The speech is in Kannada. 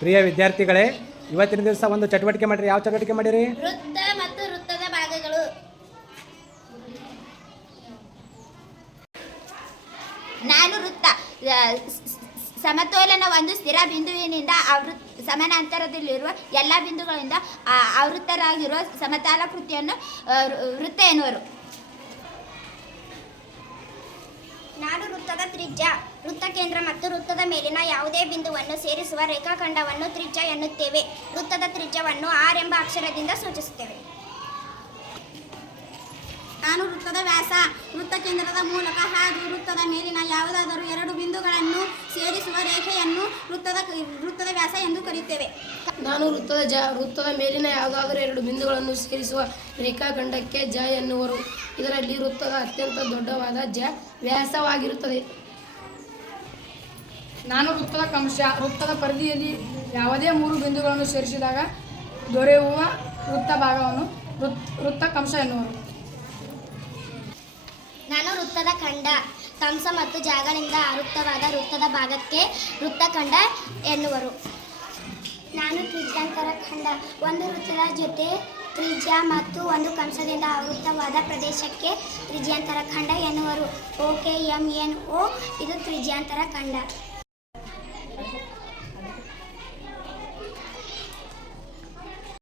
ಪ್ರಿಯ ವಿದ್ಯಾರ್ಥಿಗಳೇ, ಇವತ್ತಿನ ದಿವಸ ಒಂದು ಚಟುವಟಿಕೆ ಮಾಡಿರಿ. ಯಾವ ಚಟುವಟಿಕೆ ಮಾಡಿರಿ? ವೃತ್ತ ಮತ್ತು ವೃತ್ತದ ಭಾಗಗಳು. ನಾನು ವೃತ್ತ ಸಮತೋಲನ ಒಂದು ಸ್ಥಿರ ಬಿಂದುವಿನಿಂದ ಸಮಾನಾಂತರದಲ್ಲಿರುವ ಎಲ್ಲ ಬಿಂದುಗಳಿಂದ ಆವೃತ್ತರಾಗಿರುವ ಸಮತಲಾಕೃತಿಯನ್ನು ವೃತ್ತ ಎನ್ನುವರು. ನಾನು ವೃತ್ತದ ತ್ರಿಜ್ಯ, ವೃತ್ತ ಕೇಂದ್ರ ಮತ್ತು ವೃತ್ತದ ಮೇಲಿನ ಯಾವುದೇ ಬಿಂದುವನ್ನು ಸೇರಿಸುವ ರೇಖಾಖಂಡವನ್ನು ತ್ರಿಜ್ಯ ಎನ್ನುತ್ತೇವೆ. ವೃತ್ತದ ತ್ರಿಜ್ಯವನ್ನು ಆರ್ ಎಂಬ ಅಕ್ಷರದಿಂದ ಸೂಚಿಸುತ್ತೇವೆ. ನಾನು ವೃತ್ತದ ವ್ಯಾಸ, ವೃತ್ತ ಕೇಂದ್ರದ ಮೂಲಕ ಹಾಗೂ ವೃತ್ತದ ಮೇಲಿನ ಯಾವುದಾದರೂ ಎರಡು ಬಿಂದುಗಳನ್ನು ಸೇರಿಸುವ ರೇಖೆಯನ್ನು ವೃತ್ತದ ವ್ಯಾಸ ಎಂದು ಕರೆಯುತ್ತೇವೆ. ನಾನು ವೃತ್ತದ ಮೇಲಿನ ಯಾವುದಾದರೂ ಎರಡು ಬಿಂದುಗಳನ್ನು ಸೇರಿಸುವ ರೇಖಾಖಂಡಕ್ಕೆ ಜ ಎನ್ನುವರು. ಇದರಲ್ಲಿ ವೃತ್ತದ ಅತ್ಯಂತ ದೊಡ್ಡವಾದ ಜ ವ್ಯಾಸವಾಗಿರುತ್ತದೆ. ನಾನು ವೃತ್ತದ ಕಂಶ, ವೃತ್ತದ ಪರಿಧಿಯಲ್ಲಿ ಯಾವುದೇ ಮೂರು ಬಿಂದುಗಳನ್ನು ಸೇರಿಸಿದಾಗ ದೊರೆಯುವ ವೃತ್ತ ಭಾಗವನ್ನು ವೃತ್ತ ಕಂಶ ಎನ್ನುವರು. ನಾನು ವೃತ್ತದ ಖಂಡ, ಕಂಸ ಮತ್ತು ಜಾಗಗಳಿಂದ ಆವೃತ್ತವಾದ ವೃತ್ತದ ಭಾಗಕ್ಕೆ ವೃತ್ತಖಂಡ ಎನ್ನುವರು. ನಾನು ತ್ರಿಜ್ಯಾಂತರ ಖಂಡ, ಒಂದು ವೃತ್ತದ ಜೊತೆ ತ್ರಿಜ್ಯ ಮತ್ತು ಒಂದು ಕಂಸದಿಂದ ಆವೃತ್ತವಾದ ಪ್ರದೇಶಕ್ಕೆ ತ್ರಿಜ್ಯಾಂತರ ಖಂಡ ಎನ್ನುವರು. OKMNO ಇದು ತ್ರಿಜ್ಯಾಂತರ ಖಂಡ.